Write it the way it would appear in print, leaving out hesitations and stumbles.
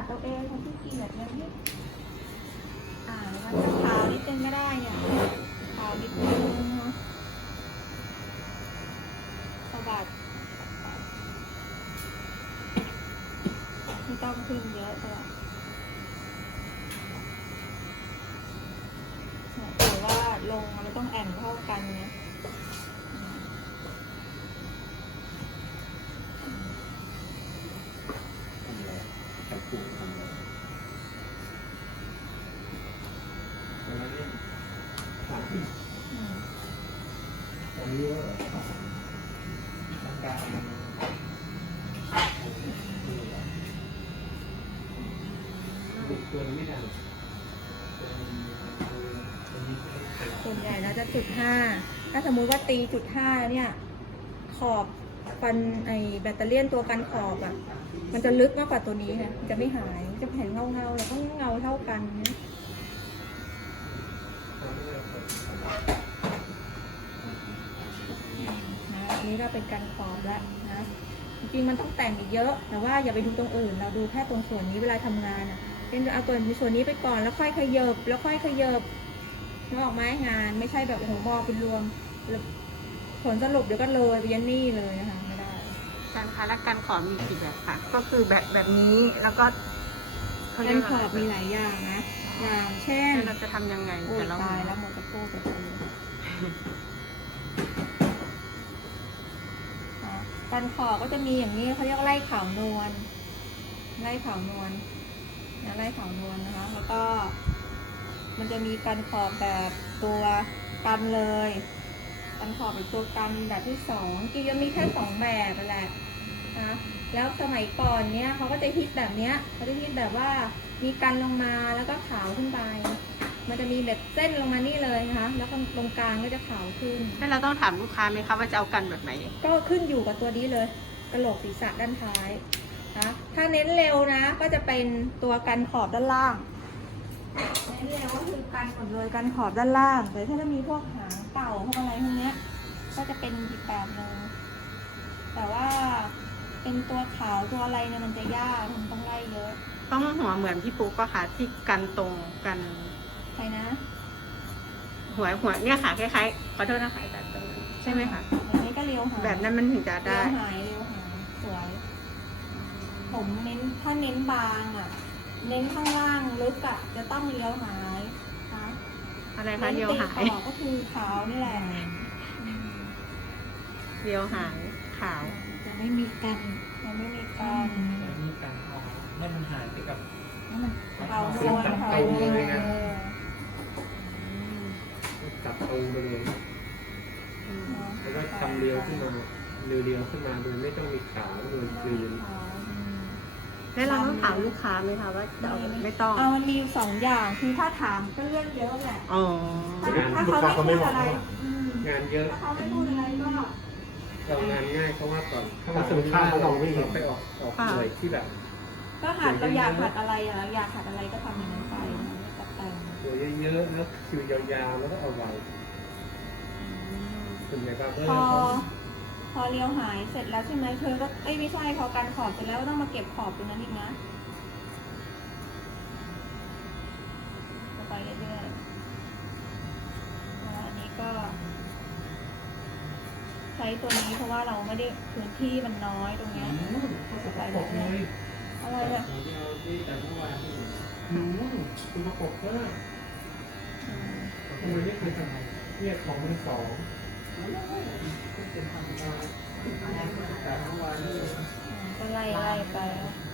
ตัวเองคนที่กินแบบนี้แล้วมันจะขาวนิดนึงก็ได้เนี่ยขาวนิดนึงนะสะบัดไม่ต้องขึ้นเยอะแต่ว่าลงมันต้องแอนเท่ากันเนี่ยตรงนี้ก็ร่างกายตัวนี้ไม่ดังส่วนใหญ่เราจะจุด5ถ้าสมมุติว่าตีจุด5เนี่ยขอบฟันไอแบตเตอรี่ตัวกันขอบอ่ะมันจะลึกมากกว่าตัวนี้นะจะไม่หายจะเห็นเงาแล้วก็เงาเท่ากันนะอันนี้ก็เป็นการขอบแล้วนะจริงๆมันต้องแต่งอีกเยอะแต่ว่าอย่าไปดูตรงอื่นเราดูแค่ตรงส่วนนี้เวลาทำงานอ่ะเป็นเอาตัวส่วนนี้ไปก่อนแล้วค่อยขยับแล้วค่อยขยับนึกออกไหมงานไม่ใช่แบบโอ้โหมองเป็นรวมผลสรุปเดี๋ยวก็เลยไปยันนี่เลยนะคะไม่ได้การค้าและการขอบมีกี่แบบค่ะก็คือแบบนี้แล้วก็การขอบมีหลายอย่างนะอย่างเช่นเราจะทำยังไงแต่เราตายแล้วหมดจะพูดไปการขอบก็จะมีอย่างนี้เขาเรียกไล่ขาวนวลไล่ขาวนวลนะไล่ขาวนวลนะคะแล้วก็มันจะมีการขอบแบบตัวกันเลยการขอบเป็นตัวกันแบบที่2จริงๆมีแค่2แบบแหละนะแล้วสมัยก่อนเนี้ยเขาก็จะฮิตแบบเนี้ยเขาจะฮิตแบบว่ามีกันลงมาแล้วก็ขาวขึ้นไปมันจะมีแบบเส้นลงมานี่เลยนะคะแล้วตรงกลางก็จะขาวขึ้นแล้วเราต้องถามลูกค้าไหมคะว่าจะเอากันแบบไหนก็ขึ้นอยู่กับตัวนี้เลยกระโหลกศีรษะด้านท้ายนะถ้าเน้นเร็วนะก็จะเป็นตัวกันขอบด้านล่างเน้นเร็วก็คือกันหมดเลยกันขอบด้านล่างแต่ถ้าจะมีพวกหางเต่าพวกอะไรพวกนี้ก็จะเป็นอีกแบบนึงแต่ว่าเป็นตัวขาวตัวอะไรเนี่ยมันจะยากมันต้องไล่เยอะต้องหัวเหมือนพี่ปุ๊กก็ค่ะที่กันตรงกันใช่นะหัวเนี่ยค่ะคล้ายๆขอโทษนะคะแต่ตรงนั้นใช่ไหมคะแบบนี้ก็เลี้ยวหายแบบนั้นมันถึงจะได้เลี้ยวหายสวยผมเน้นถ้าเน้นบางอ่ะเน้นข้างล่างลึกอ่ะจะต้องเลี้ยวหายนะอะไรคะเลี้ยวหายก็คือขาวนี่แหละเลี้ยวหายขาวจะไม่มีกันมันไม่มีกันให้มันหายไปกับเราโดนตัดตรงเลยนะตัดตรงไปเลยแล้วก็ทำเรียวขึ้นมาเรียวขึ้นมาโดยไม่ต้องมีขาวโดยคืนแล้วเราต้องถามลูกค้าไหมคะว่าจะไม่ต้องมันมีอยู่2อย่างคือถ้าถามก็เรื่องเยอะแหละถ้าเขาไม่พูดอะไรงานเยอะถ้าเขาไม่พูดอะไรก็เรางานง่ายเพราะว่าก่อนถ้าเราสมมติว่าเราไปออกหน่วยที่แบบก็หัดเราอยากหัดอะไรอยากหัดอะไรก็ทำอย่างนั้นไปตัดแต่งตัวเยอะๆแล้วคิวยาวๆแล้วก็เอาไว้ส่วนใหญ่ก็พอเลี้ยวหายเสร็จแล้วใช่ไหมเธอก็ไม่ใช่พอการขอบเสร็จแล้วต้องมาเก็บขอบตรงนั้นอีกนะไปเรื่อยๆอันนี้ก็ใช้ตัวนี้เพราะว่าเราไม่ได้พื้นที่มันน้อยตรงเนี้ยไปเลยอะไรเนี่ยคุณประกบก็คุณไม่เคยทำเรียกของมือสองก็ไล่ไป